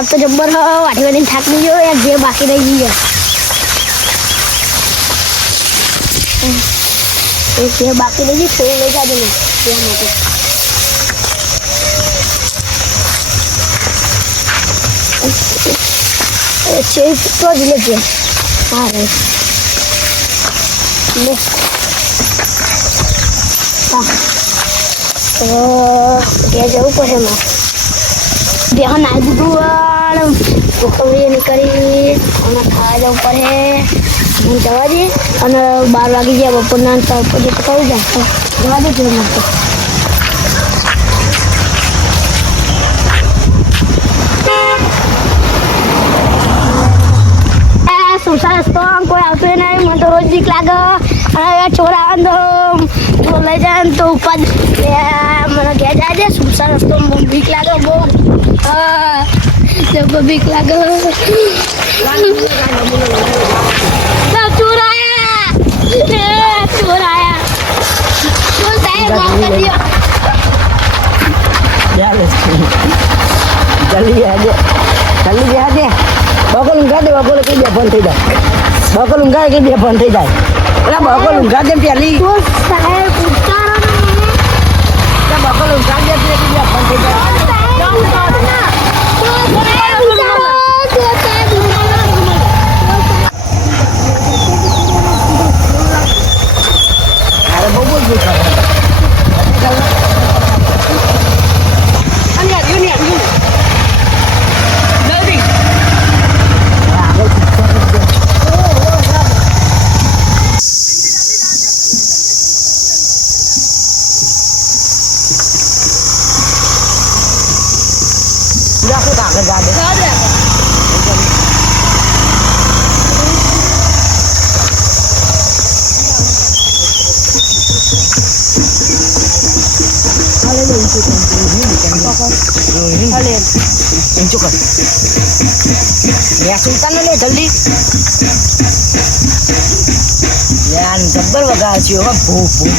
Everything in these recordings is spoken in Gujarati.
તાપ તો જબ્બર હ વાટી વાટીને થાક નહીં ગયો યાર જે બાકી રહી ગઈ જે બાકી રહી ગઈ થોડું લઈ જાજો ને ત્યાં માટે છે તો જ લેજે હા રે લે હા તો ક્યાં જવું પડે એમાં બેહન આવી દીધું કોકવડી નીકળી અને ખાવા જવું પડે હું જવા દે અને 12 વાગી ગયા બપોરના પછી તો કહું જાય જવા દે જોઈ મળતો સુસા રસ્તો કોઈ આવતું નહીં મને તો રોજ બીક લાગે અને ચોર આવે તો ચોર લઈ જાય ને તો ઉપર મને ઘેર જાય છે સુસા રસ્તો બીક લાગે બહુ જબ બીક લાગે ચોર આયા ચોર આયા ચોર સાહેબ માફ કરી દો જલ્દી આજે બકોલ ઊંઘા દે બકોલ કઈ બે ફોન થઈ જાય બકોલ ઊંઘા કે બે ફોન થઈ જાય એટલે બકોલ ઊંઘા દે પેલી સાહેબ ઉતારો ને બકોલ ઊંઘા દે બે ફોન થઈ જાય અરે બહુ બહુ સુલતાન લે જલ્દી યાર જબ્બર વગા છે હો ભૂ ભૂ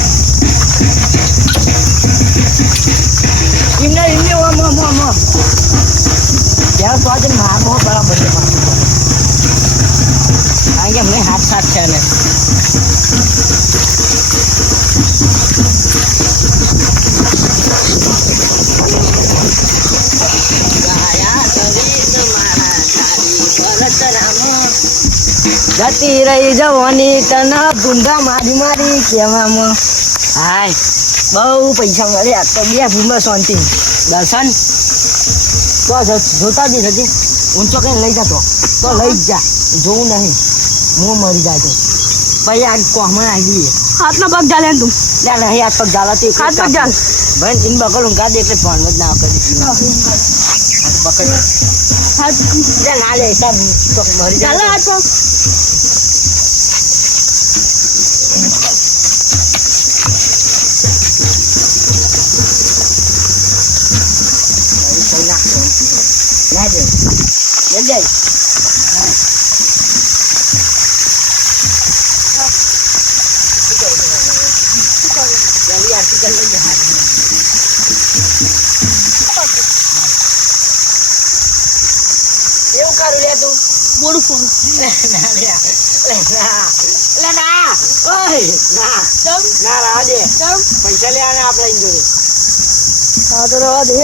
ઇમને ઓ મો યાર તો આજે માર મો બરાબર છે આ કે મે હાથ સાથ છે ને જતી રહી જવાની તને ભૂંડા મારી કહેવામાં હાય બહુ પૈસા મળ્યા તો બે ભૂમાં શાંતિ દર્શન તો જોતા જ હતી ઊંચો કઈ લઈ જતો તો લઈ જ જા જોવું નહીં હું મરી જાય તો પછી આ કોમણ આવી હાથનો પગ ચાલે તું લે નહીં હાથ પગ ચાલે તે હાથ પગ ચાલ ભાઈ ઇન બકલ ઊંઘા દે એટલે ફોન જ ના કરી પકડ હાથ લે ના લે સાહેબ તો મરી જાય ચાલો હાથ પગ એવું કરું લે તું બોલું ફોન ના ઓય ના ચમ ના રાહ દે ચમ પૈસા લે આને આપણે જોડે હા તો રવા દે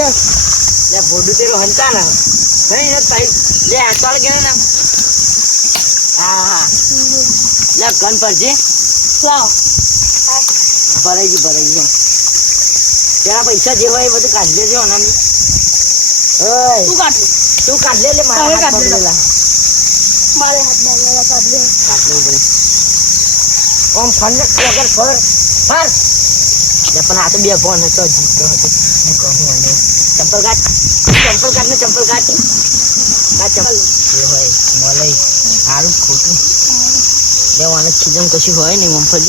લે બોડું તેરો હંતા ના નહીં ને તઈ લે ચાલ કે ના હા લે ગન પર જે લાવ ભરાઈ ત્યાં પૈસા જે હોય એ બધું કાઢ લેજો નાની ઓય તું કાઢ તું કાઢ લે મારા હાથ પકડેલા મારે હાથ બાંધેલા કાઢ લે કાઢ લેવું પડે ઓમ ફંડ વગર ફર લે પણ આ તો બે ફોન હતો જીતો હતો હું કહું અને ચંપલ કાઢ ને ચંપલ કાઢ આ ચંપલ એ હોય મળે સારું ખોટું લેવાનું ખીજમ કશું હોય નહીં મફત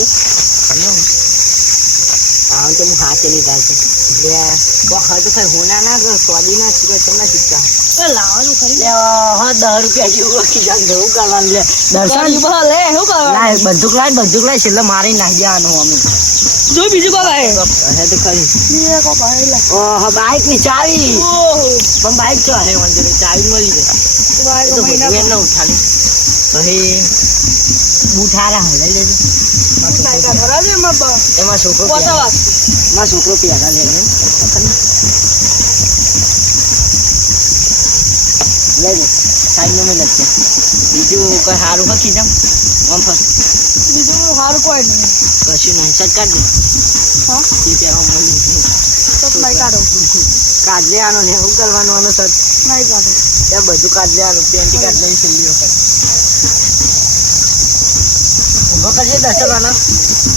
હા તો હું હાથે નહીં થાય છે એટલે તો હવે તો કઈ હોના ના સ્વાદી ના તમને શીખતા લાવવાનું ખરી હા 10 રૂપિયા જેવું ખીજાન જવું કરવાનું લે દર્શન લે શું કરવા લાય બંદૂક લાય છેલ્લે મારી નાખી દેવાનું અમે જો બીજું કો ભાઈ હે તો ખરી બીજું કો ભાઈ લે ઓહો બાઈક ની ચાવી ઓહો પણ બાઈક તો હે વંદરે ચાવી મળી જાય ભાઈ તો મહિના બધું ન ઉઠાડી પછી ઉઠારા હે લઈ લેજો એમાં છોકરો પ્યારા લે લેજો સાઈડ માં લખશે બીજું કોઈ સારું પકી જામ આમ ફસ બીજું હારું કોઈ નહીં કશું નહીં સજ કાઢ દે હા તે પહેરો મળી તો નહીં કાઢો કાઢ લેવાનો ને શું કરવાનું આનો સજ નહીં કાઢો ત્યાં બધું કાઢ લેવાનું પેન્ટ કાઢ લઈને છેલ્લી વખત ઉભો કરજે દસ્તરવાનો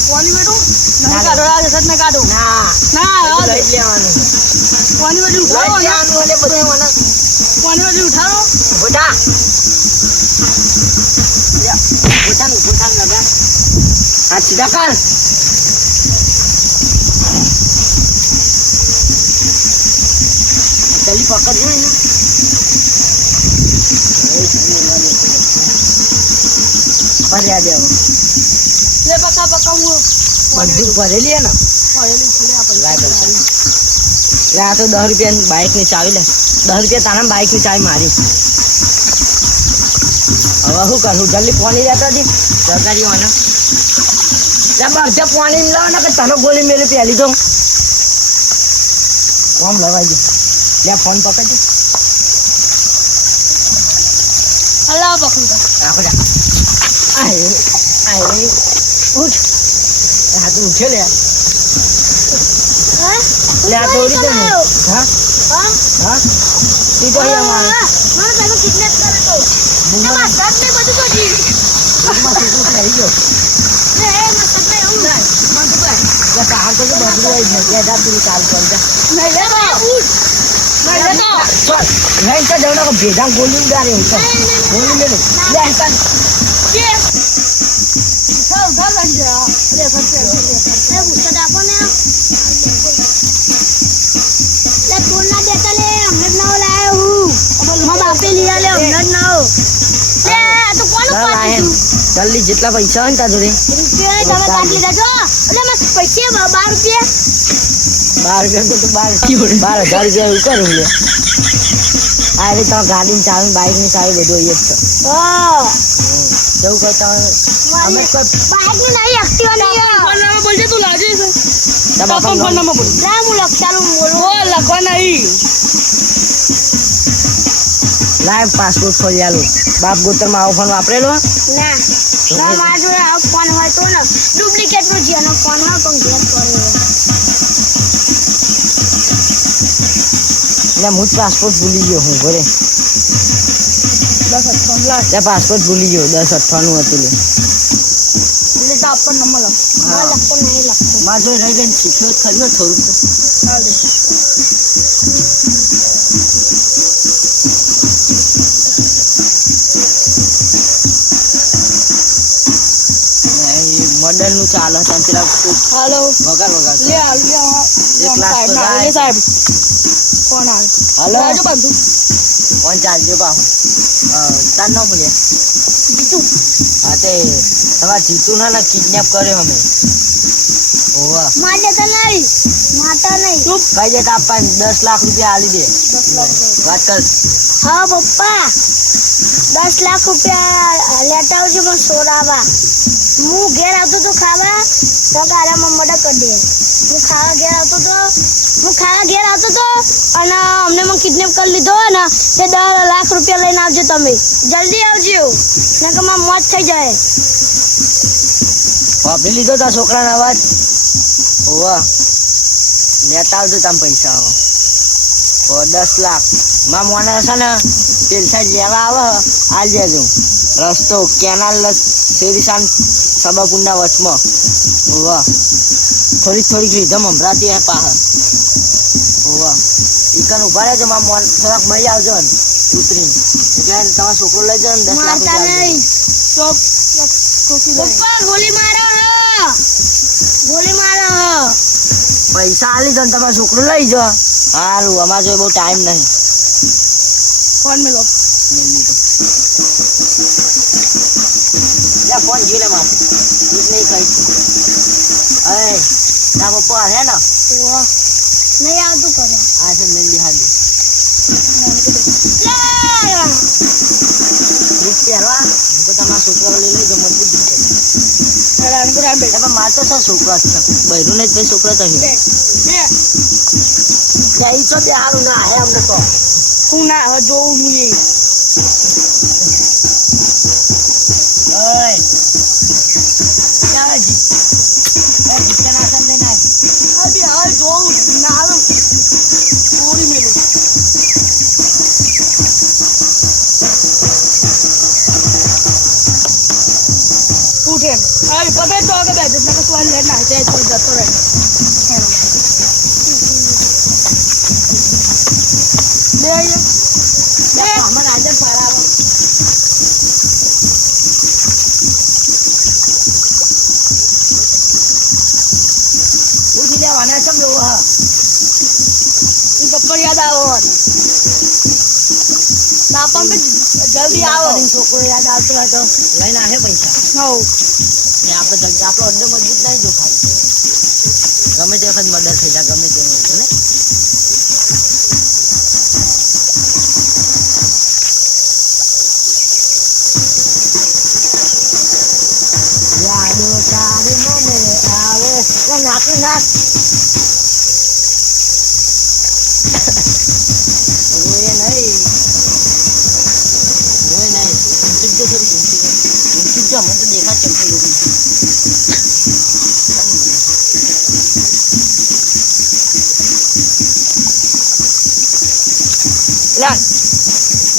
કોની બેટું નહીં કાઢો આ જસત ને કાઢો ના ના લઈ લેવાનું કોની બેટું લઈ ઉઠાડો લેવાનું એટલે બધું મને કોની બેટું ઉઠાડો બોટા બોટાન લગા આ સીધા કર ચલી પકડજો એને ભર્યા દેવો લે પકા હું બધું ભરેલી હે ને ભરેલી છે આ લાય પૈસા લે આ તો 10 રૂપિયા બાઈક ની ચાવી લે 10 રૂપિયા તારા બાઈક ની ચાવી મારી હવે શું કરું જલ્દી પાણી લેતા હતી સરકારી વાના બધા પાણી લાવ ને કે તને ગોળી મેલી પેલી તો આમ લવાઈ ગયો લે ફોન પકડજો અલ્લાહ પકડો રાખો જા આય ઉઠ આ તો ઉઠે લે હા લે આ તો ઉડી દે હા હા હા તું તો અહીંયા માર મને પેલો કિડનેપ કરે તો મુંબઈ દસ ને બધું તો જી માં તું થઈ ગયો એ મત કરે હું લે તાર તો બધું આવી ગયું લે જા તું ચાલ કર જા નહીં લે ઉઠ નહીં લે ચાલ નહીં તો જવડા કો ભેગા ગોલી ઉડારે હું ગોલી લે લે ચાલ કે ઉઠાવ ઉઠાવ લઈ જા લે ફરતે એ ઉઠા દાપો ને લે તોડ ના દેતા લે હમણે જ ના લાયો હું મારા બાપે લઈ આલે હમણે જ ના લે આ તો કોનું પાછું જલ્દી જેટલા પૈસા હોય ને તાર જોડે રૂપિયા તમે કાઢ લીધા જો એટલે મત પૈસા 12 રૂપિયા 12 રૂપિયા તો 12 12,000 રૂપિયા કરું લે આ રે તો ગાડીની ચાવી બાઈકની ચાવી બધું એ જ છે હા જવું કરતા અમે કોઈ બાઈક ની નહીં એક્ટિવા નહીં ફોન નંબર બોલજે તું લાજે છે બાપા ફોન નંબર બોલ લા હું લખતાનું બોલું ઓ લખવા નહીં લાઈવ પાસપોર્ટ ખોલી આલું બાપ ગોતરમાં આવો ફોન વાપરેલો ના ના મારા જોડે આવો ફોન હોય તો ને ડુપ્લિકેટ નો જીનો ફોન હોય પણ ગેપ કરે એટલે હું જ પાસપોર્ટ ભૂલી ગયો હું ઘરે 10 લાખ એટલે પાસપોર્ટ ભૂલી ગયો 10 નું હતું લે એટલે તો આપણ નંબર લખ હા. લખતો નહીં લખતો મારે જોડે રહી ગઈ શીખ્યો ખરી ને થોડુંક તો ચાલે મોડલ નું ચાલે છે પેલા હાલો વગાર વગાર લે આ લે એક લાખ તો જાય. લે સાહેબ ફોન આવે હાલો બાજુ બાજુ ફોન ચાલજો બાહુ તાર ન બોલ્યા જીતુ હા તે તમારે જીતુ ના કિડનેપ કર્યો અમે ઓવા માજે તો નહીં માતા નહીં ચૂપ કઈ જતા આપવા 10 લાખ રૂપિયા આલી દે 10 લાખ વાત કર હા પપ્પા 10 લાખ રૂપિયા લેતા આવજો પણ સોડાવા હું ઘેર આવતો તો ખાવા તો ગારામાં મડા કરી દે હું ખાવા ઘેર આવતો તો અને અમને મને કિડનેપ કરી લીધો ને તે 10 લાખ રૂપિયા લઈને આવજો તમે જલ્દી આવજો નકર માર મોત થઈ જાય વાપરી લીધો તા છોકરાનો અવાજ ઓવા લેતા આવજો તમે પૈસા આવો ઓ 10 લાખ માં મોને છે ને પેલ સાઈડ લેવા આવે આલ જજો રસ્તો કેનાલ શેરીસાન સબાપુંડા વચમાં ઓવા થોડીક રીધમ હમણાંથી હે પાહ ઓવા ઈકન ઉભા રહેજો માં મોન થોડાક મળી આવજો ને ઉતરીને એટલે તમારો છોકરો લઈ જાવ ને 10 લાખ મારતા રૂપિયા નહીં ચોપ પપ્પા ગોલી મારો પૈસા આલી દો ને તમારો છોકરો લઈ જાઓ હારું અમારે જો બહુ ટાઈમ નહીં ફોન મેલો લે ફોન જોઈ લે માથે એક નહીં કહી તું અય ના પપ્પા હે ને વાહ નહીં આવતું કરે આ છે લઈ બિહાર દે પહેલા હું તો તમારા છોકરા લઈ લઈ ગમત બુદ્ધિ પણ મારે તો શું છોકરા જ છે બહેરું ને જ ભાઈ છોકરા તો ત્યાં તો તે સારું ના હે અમને તો હું ના હવે જોઉં હું એ ઓય ક્યાં જી જીત્યા ના સન લઈને અભી હવે જોઉં ના આવે પૂરી મેલું ઉઠે હવે પગે તો આગળ બેઠ એટલે કે તું લે ના જાય તો જતો રહે બે અમારે આજે ફરાવો ઉઠી લેવાના છે લોકો હા પપ્પા યાદ આવો તાપણ જલ્દી આવો છોકરો યાદ આવતો હોય તો લઈને આવે પૈસા હવ ને આપણે આપણો અડ્ડો મજબૂત નહીં જો ખાલી ગમે તે વખત મર્ડર થઈ જાય ગમે તેનું હોય ને યાદો તારી મને આવે નાખી નાખ રોય નહીં ઊંચી જ ઊંચી જ મને તો દેખા ચમકે લોકો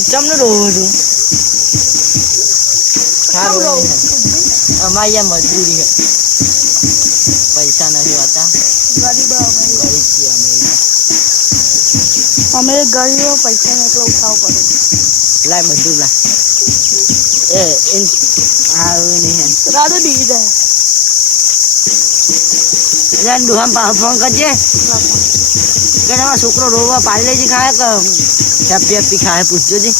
ચમનું રોવું હતું અમારી આ મજબૂરી છે પૈસા નથી હોતા ગરીબ છીએ અમે ગરીબો પૈસા ને એટલો ઉઠાવ પડે લાય બધું લાય એ હારું નહીં રાડો ડી જાય જાન દુહામ ફોન કરજે કે તમારો છોકરો રોવા પાર્લેજી ખાય કે હેપી હેપી ખાય પૂછજો જી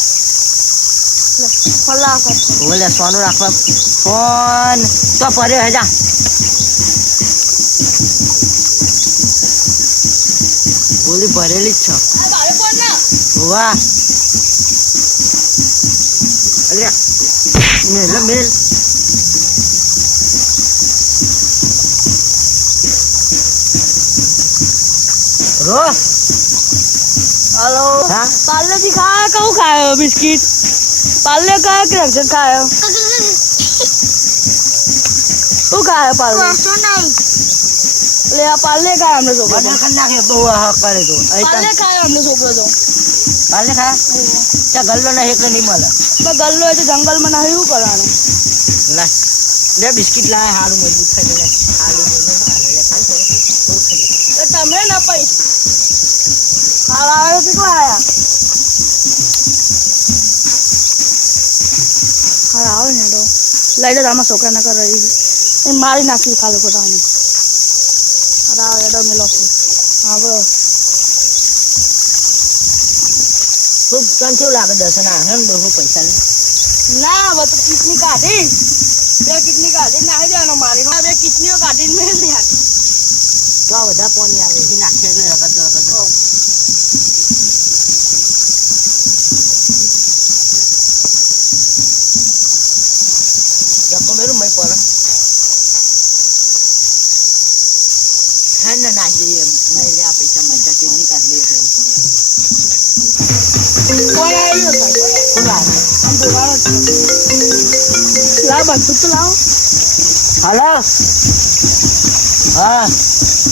ફલા કરતો બોલે સોનું રાખવા ફોન તો ફર્યો હેજા બોલી ભરેલી જ છો વાહ અરે મેલ મેલ રો हेलो हाँ? पार्ले जी खाया कहूँ खाया बिस्किट पार्ले का कि रक्षण खाया तू खाया पार्ले ले आ पार्ले खाया हमने छोकरा બધા ખંડા કે બહુ હક કરે તો पार्ले खाया हमने छोकरा तो પાલે ખા ત્યાં ગલ્લો ને એકલો નહીં મળે मैं गल्लो है तो जंगल में नहीं हूँ कराने લા લે બિસ્કિટ લાય હારું મજબૂત થઈ લે હારું લે ખાઈ તો तो तमे ना पाई खाला आया तो को आया हाँ आओ ना तो लाइट दामा छोकरा ना कर रही है मारी नाखी खाले को डाने अरे आओ एडो मिलो हाँ बरो ખૂબ કંચું લાગે દર્શન આનંદ બહુ પૈસા લે ना वो तो कितनी काटी बे कितनी काटी ना ही जानो मारी ना बे कितनी काटी में लिया તો આ બધા પાણી આવે એ નાખે તો રગત રગત ધક્કો મેરું મય પર હા ના નાખી દઈએ નહીં લે આ પૈસા મજા કેટલી કાઢી લે कोई आई हो કોણ આવે हम दोबारा लाओ बंदूक तो लाओ હલો હા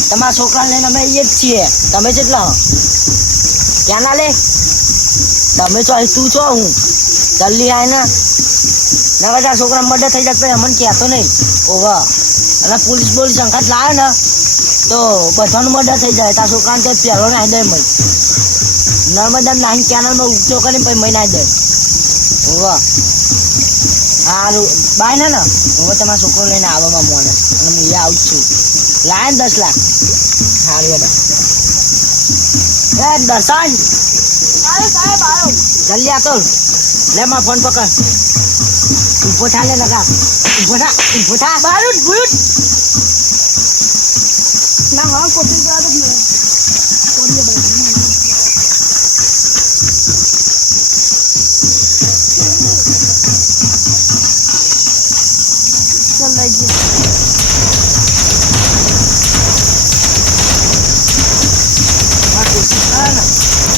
તમારા છોકરાને લઈને અમે અહીંયા જ છીએ તમે કેટલા હો ક્યાં ના લે તમે છો તું છો હું જલ્દી આય ને ના બધા છોકરા મર્ડર થઈ જાય પછી અમને કહેતો નહીં ઓવા અને પોલીસ સંખાત લાવે ને તો બધાનું મર્ડર થઈ જાય તારા છોકરાને તો પહેલો નાખી દે મય નર્મદા નાખી કેનલમાં ઊંચો કરીને પછી મય નાખી દે ઓવા હારું બાય ને હવે તમારા છોકરો લઈને આવવામાં મોને અને હું અહીંયા આવું જ છું લાય 10 લાખ સારું એ દર્શન अरे साहब आओ જલ્દી આ તો લે માં ફોન પકડ ઊભો થા લે લગા ઊભો થા બારુદ ભૂત ના હા કોપી જવા દો ને કોડીએ બાઈ ચલ લઈ જઈએ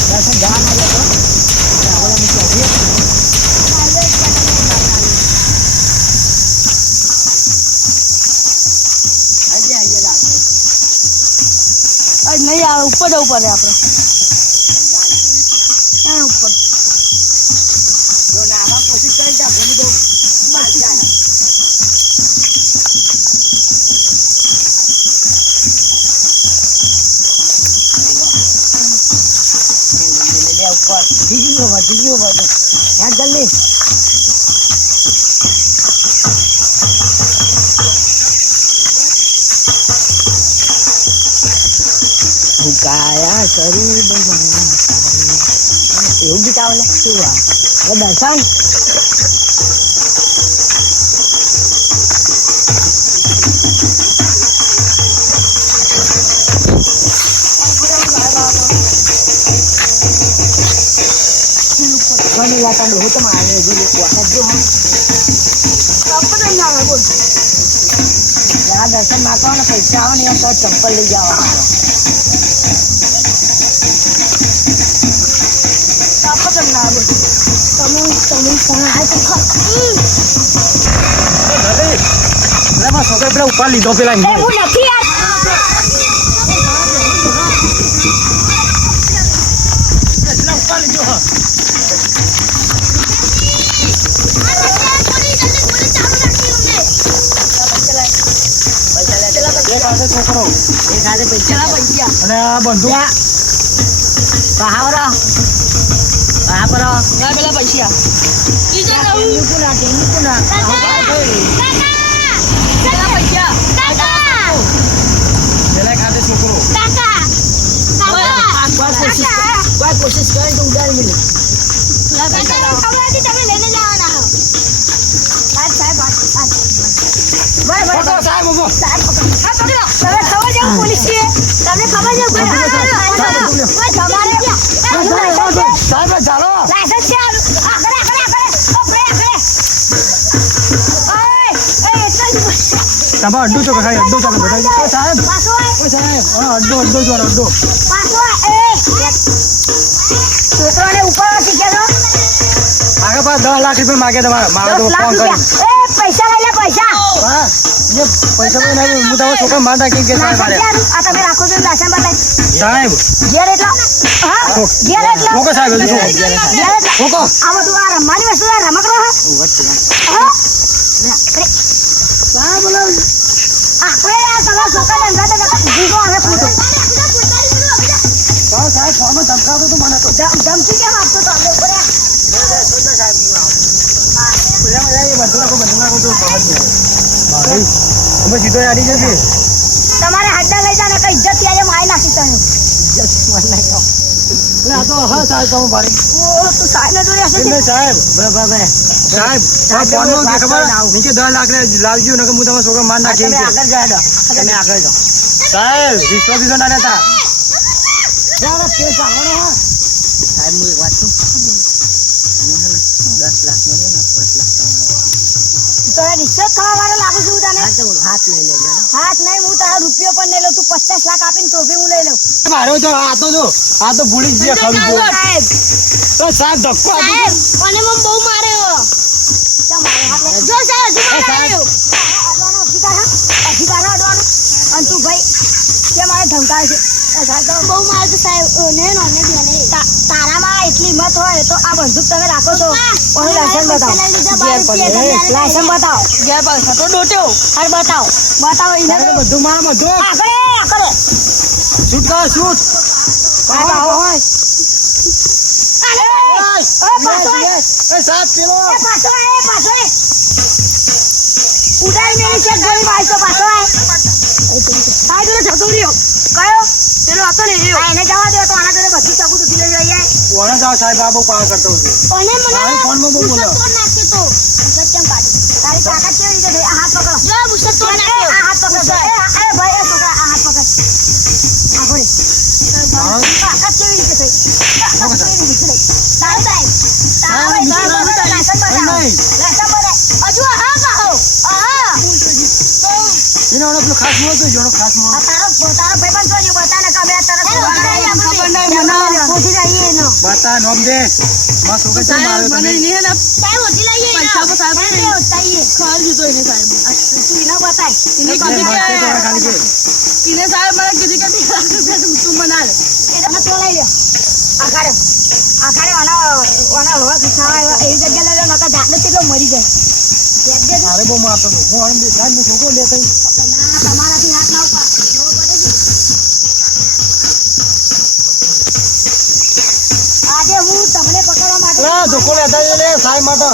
દર્શન જવા ના જતો આપણે મૂકી આવીએ નહીં આવે ઉપર જવું પડે આપણે ઉપર જો નાવા કોશિશ કરી જા ભૂલી દઉં બસ જાય જીજો બધું યાદ જલ્દી કાયા શરીર એવું ગીત આવે ને શું દર્શન મને લાતા ડોહો તો મારે જો વાહન જો યાર દર્શન નાખવાના પૈસા આવે ને તો ચંપલ લઈ જવા છોકરા પેલા ઉપર લીધો પેલા ઉપર લીધો છોકરો એ સાથે પૈસા અને આ બંધુ કહાવરા કહા પર પેલા પૈસા છોકરો કોશિશ કરે તો ઉડાડી મિલે અડ્ડો છો ખાઈ અડ્ડો ચાલો બધા સાહેબ અડ્ડો જો અડ્ડો છોકરાને ઉપર શીખ્યા આગળ પાસ 10 લાખ રૂપિયા માગે તમારે મારે તો ફોન કરી પૈસા લઈ લે પૈસા હા જે પૈસા તો નહીં હું તમારા છોકરા માં રાખી કે સાહેબ આ તમે રાખો છો લાસન બતાય સાહેબ ઘેર એટલા હા ઘેર એટલા ઓકે સાહેબ ઓકે આ બધું આ રમવાની વસ્તુ આ રમકડો હા હા બોલો આપણે આ તમારા છોકરા ધંધા તો જીવો આવે ફૂટો સાહેબ ફોન ધમકાવતો તો મને તો ધમકી કેમ આપતો તો અમે ઉપર તમારે હાડા લઈ જા ને કઈ ઇજ્જત ત્યાં મારી નાખી તને તું સાહેબ ને જોડે હશે સાહેબ નીચે 10 લાખ લાવજો ને હું તમારા છોકરા માર નાખી તમે આગળ જાઓ સાહેબ વિશ્વ ના રહેતા સાહેબ હું એક વાત છું 10 લાખ મળે ને 5 લાખ તો રિશ્વત ખાવા વાળો લાગુ છું તને હાથ લઈ લેજો હાથ નહીં હું તારો રૂપિયો પણ નહીં લઉં તું 50 લાખ આપીને તો બી હું લઈ લઉં મારો તો આ તો ભૂલી જ ખરું સાહેબ તો સાહેબ ધક્કો આપી મને મમ બહુ માર્યો જો સાહેબ અધિકાર અડવાનો અને તું ભાઈ કે મારે ધમકાવે છે બહુ મારે તો સાહેબ તારામાં એટલી હિંમત હોય તો આ બંદૂક તમે રાખો છો લાયસન્સ બતાવો લાયસન્સ બતાવો તો ડોટ્યો અરે બતાવો બધું મારા બધું આગળ શૂટ કરો શૂટ હોય સાહેબ પેલો ઉડાઈ મેરી છે ગોળી મારી તો પાછો સાહેબ જતો રહ્યો કયો પેલો હતો ને એને જવા દે તો આના જોડે બધું સબૂત ઉધી લઈ જાય કોને જાવ સાહેબ આ બહુ પાર કરતો છે અને મને મારી ફોનમાં બહુ બોલો બુશર્ટ તોડ નાખ્યો તો બુશર્ટ કેમ કાઢ્યું? તારી તાકાત કેવી રીતે થઈ? આ હાથ પકડો. જો બુશર્ટ તોડ નાખ્યો. આ હાથ પકડો. એ ભાઈ એ છોકરા આ હાથ પકડ. આ ઘોડે. તાકાત કેવી રીતે થઈ? તાકાત કેવી રીતે થઈ? તારું સાહેબ. તારું લાયસન્સ બતાવો. લાયસન્સ બતાવો. હજુ હા કહો. હા. એનો પેલો ખાસ મોં હતો જોનો ખાસ મોં આ તારો ભાઈબંધ જોજો બતાને કે અમે તરત ખબર નહીં મને પૂછી રહીએ એનો. બતા નોમ દે માં છોકરા છે મારો તમે સાહેબ હોજી લઈએ પૈસા તો સાહેબ ને હોતાઈએ ખાલ દીધો એને સાહેબ તું ઇનો બતાય ઇને કદી કે ખાલી છે ઇને સાહેબ મને કીધી કે તું મના લે એને તો લઈ લે આખાડે વાના હવા ખાવા એવી જગ્યા લઈ લે નકા જાડે તેટલો મરી જાય અરે બહુ મારતો હતો હું આને દેખાય ને છોકરો દેખાય ના તમારાથી હાથ ના ઉપર જો પડે છે આજે હું તમને પકડવા માટે લે ધોકો લેતા લે સાહેબ માટે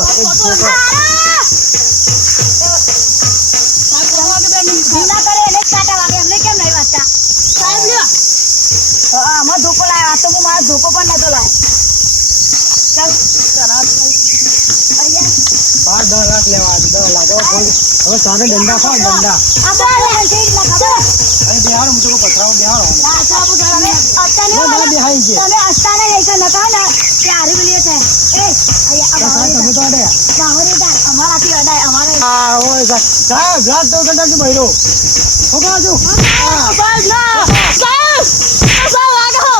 ભીના કરે એને જ કાંટા વાગે એમને કેમ નહીં વાંચતા સાહેબ લ્યો આમાં ધોકો લાવ્યો આ તો હું મારો ધોકો પણ નતો લાવ્યો ચાલ બાર 10 લાખ લેવા આજે 10 લાખ હવે સાને દંડા ખાવ દંડા આ બાર કેવી રીતના ખબર અરે બિહાર હું તો પથરાવ બિહાર ના સાબુ તમે અત્યારે ના બિહાઈ છે તમે અસ્તાને લઈ કે નકા ને કે આરી બોલીએ છે એ અહીંયા આ તમે તો અડે બાવરી દાર અમારાથી અડાય અમારે આ ઓય સાહેબ રાત તો ઘંટા કે બહેરો છોકરા જો સાહેબ ના સાહેબ આગો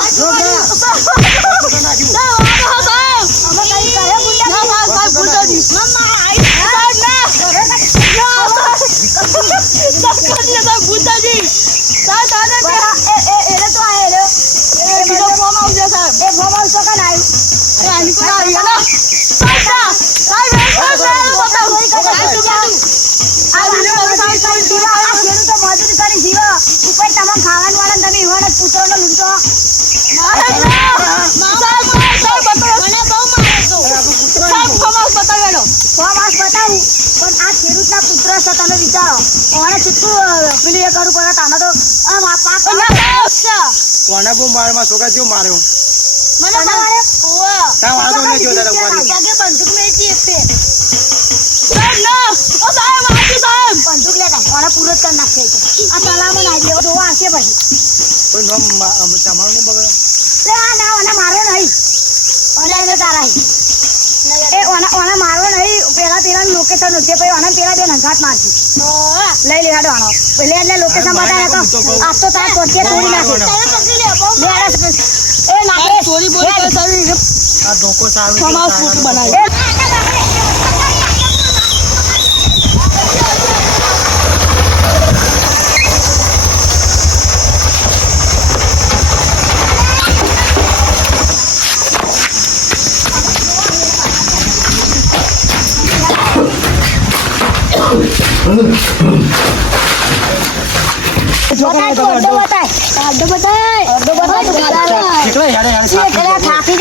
અમે કઈ કરે ગુંડા ના સાહેબ ગુંડાજી મમ્મા આઈ સાહેબ ના ગુંડાજી સાહેબ આને એને તો આયે રે એ બીજો ફોર્મ આવશે સાહેબ એ ફોર્મ આવશે કે ના આવ્યું એ આની કો આવી ના સાહેબ બતાવો આ વિડિયો સાહેબ જીવા આ ખેડૂત તો મજૂરી કરી જીવા ઉપર તમામ ખાવાનું વાળા તમે ઈવાને પૂછો ને લૂંટો સાહેબ બતાવો મને બહુ મારે તો સાહેબ ફોર્મ બતાવેલો ફોર્મ બતાવું પણ આ ખેડૂતના પુત્ર છે તમે વિચારો ઓને કેટલું પેલી એ કરું પડે તાને તો આ પાક કોને બહુ મારમાં છોકરા જો માર્યો મને મારે ઓવા તા વાળો ને જો તારા ઉપર પગે બંદૂક મેચી છે સાહેબ ના ઓ સાહેબ આજી સાહેબ બંદૂક લેતા ઓને પૂરો જ કરી નાખે છે આ સલામો ના દેવો તો આશે ભાઈ કોઈ નામ તમારું નહીં બગડે લે આ ના ઓને મારો નહીં ઓને એને તારા એ ઓને મારવો નહીં પેલા લોકેશન ઉઠે પછી ઓને પેલા બે નંગાત મારજી લઈ લે હાડો આનો એટલે એટલે લોકેશન બતાવે તો આ તો તાર કોચે તોડી નાખે એ નાખે ચોરી બોલી કરે સારી આ ધોકો સારું સમાજ ફોટો બનાવી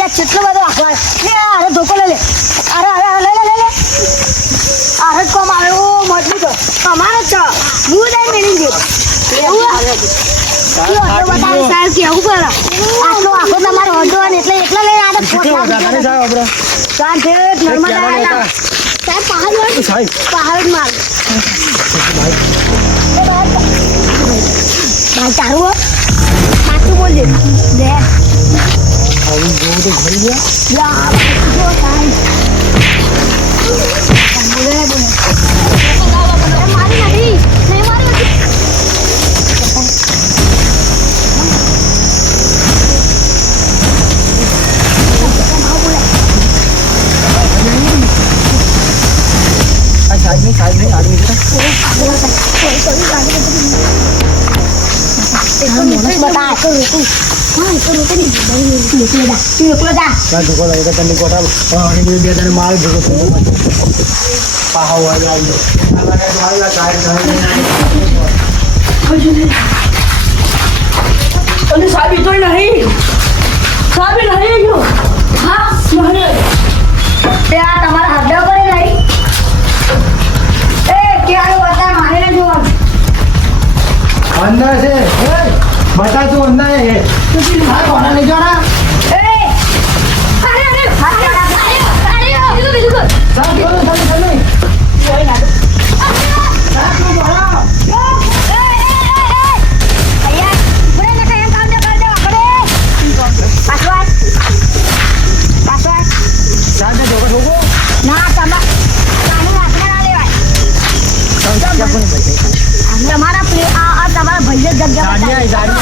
કેટલો બધો અરે ધોકો લે અરે કોમ આવ્યો મજબૂત અમારે જ હું જઈ મેળી દે સાહેબ કેવું કરે આખો તમારો ઓઢો અને એટલે એકલા લઈને આને નર્મદા સાહેબ પહાડ માર ભાઈ તારું સાચું બોલજે દે આવું જોવું તો ઘરી ગયા મારી નથી નહીં મારી નથી સાહેબ નહીં આદમી માલ સાબી તો નહીં સાબી નહીં ગયો હા નહીં ત્યાં તમારા હદ્દો કરે નહીં એ ક્યારે બધા મારે ને જોવાનું अंदर से बता तू अंदर है हाँ कौन ले जाना કોઈ ના તમારા ભાઈ જ જગ્યા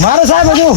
મારો સાહેબ હજુ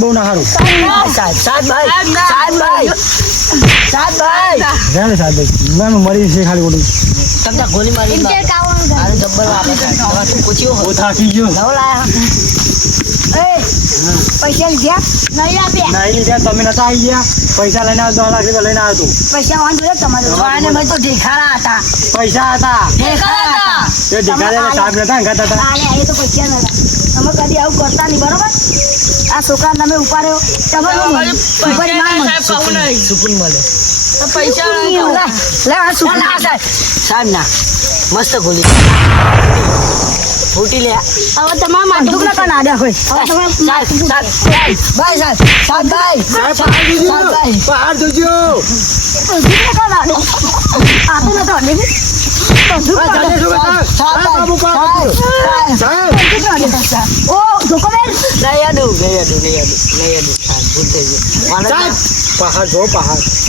બહુ ના સારું મરી છે ખાલી ખોટું તમને ગોલી મારી જબ્બર આપે તું પૂછ્યું થાકી ગયો પૈસા લીધા નહીં આપ્યા નહીં લીધા તમે નતા આવી ગયા પૈસા લઈને આવ્યો 10 લાખ રૂપિયા લઈને આવ્યો તું પૈસા વાંધો ને તમારે મેં તો દેખાડા હતા પૈસા હતા દેખાડા એ દેખાડે સાહેબ નતા ગાતા હતા એ તો પૈસા નતા તમે કદી આવું કરતા નહીં બરોબર આ છોકરા તમે ઉપાડ્યો તમે સુકૂન મળે સાહેબ ના મસ્ત ગોલી ફૂટી લે હવે તમારા માથું ના કાન આડ્યા હોય બહાર જોજો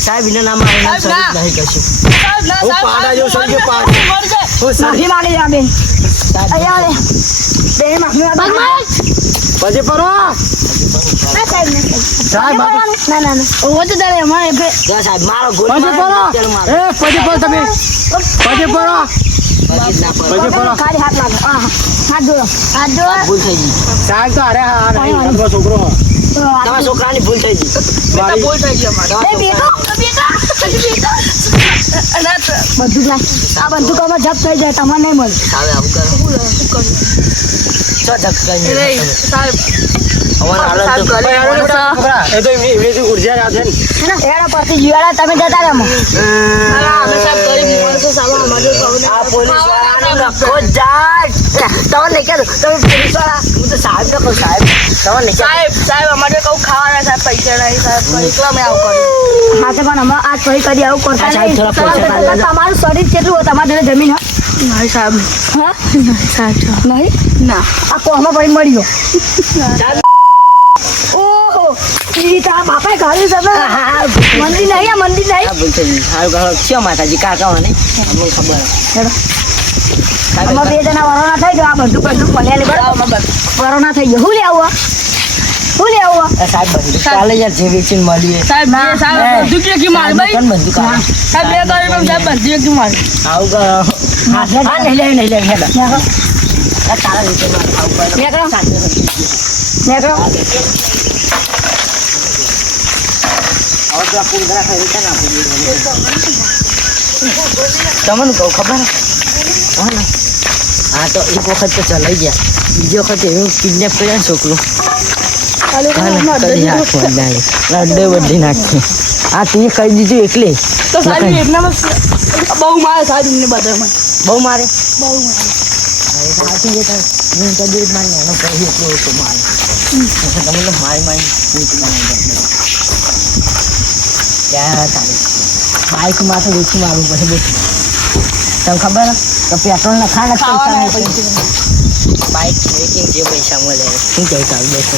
સાહેબ એના નામ નહીં કશું માફી માંગી જા બેન પછી પરો સાહેબ મારો ગોલી પછી પરો તમે પછી પરો ખાલી હાથ લાગે હાથ જોડો ભૂલ થઈ ગઈ સાહેબ તો અરે હા છોકરો તમારા છોકરાની ભૂલ થઈ ગઈ ભૂલ થઈ ગઈ બધું આ બંદૂકોમાં જપ થઈ જાય તમારે નહીં મળે હવે આવું કરો ચો ધક્કા સાહેબ એ તો એમની ઉર્જા છે ને એના પછી જીવાડા તમે જતા રહો આ પોલીસ વાળાનો નખો જાય તમને નહીં કહેતો તમે પોલીસ વાળા હું તો સાહેબ ને કહું સાહેબ તમે નહીં સાહેબ અમારે કહું ખાવાના સાહેબ પૈસા નહીં સાહેબ એકલા મેં આવું કર્યું હા તો પણ અમે આજ પછી કદી આવું કરતા સાહેબ, નહીં. થોડા પૈસા તમારું શરીર કેટલું હોય તમારી જોડે જમીન નહીં સાહેબ હા નહીં ના આ કોમાં ભાઈ મળ્યો ઓહો ઈ તારા બાપાએ ગાળ્યું છે ને? મંદિર નહીં આ મંદિર નહીં ભૂલ થઈ ગઈ સારું કહો છે માતાજી કાકા મને અમને ખબર આમાં બે જણા વરોના થઈ ગયો આ બધું પલ્યા બરાબર વરોના થઈ ગયો શું લેવું શું લેવું સાહેબ બધું કાલે યાર જે વેચીને મળ્યું સાહેબ બંધુ કે માર ભાઈ બંધુ કા સાહેબ બે ગાડી સાહેબ બંધુ કે માર આવું કરો હા નહીં લે હેડા તારા રીતે માર આવું કરો નેકરો હવે તો પૂર ઘરા ખાઈ છે ના તમને કહું ખબર હા ને હા તો એક વખત તો ચલાઈ ગયા બીજી વખત એવું કિડનેપ કર્યા ને છોકરું આ લોકો કરી હાથમાં ના અડ્ડે બદલી નાખી હા તું કરી દીધું એટલે તો સાહેબ એટલામાં બહુ મારે સાહેબ એમને બધામાં બહુ મારે બહુ મારે સાચું છે હું કદી મારી એનો કહી એટલો ઓછો મારે તમે તો મારી ક્યાં તારે બાઇકમાં તો ઓછું મારવું પડે બધું તમને ખબર તો પેટ્રોલ ના ખા બાઇક મેકિંગ જે પૈસા મળે શું કહે ચાલુ બેસો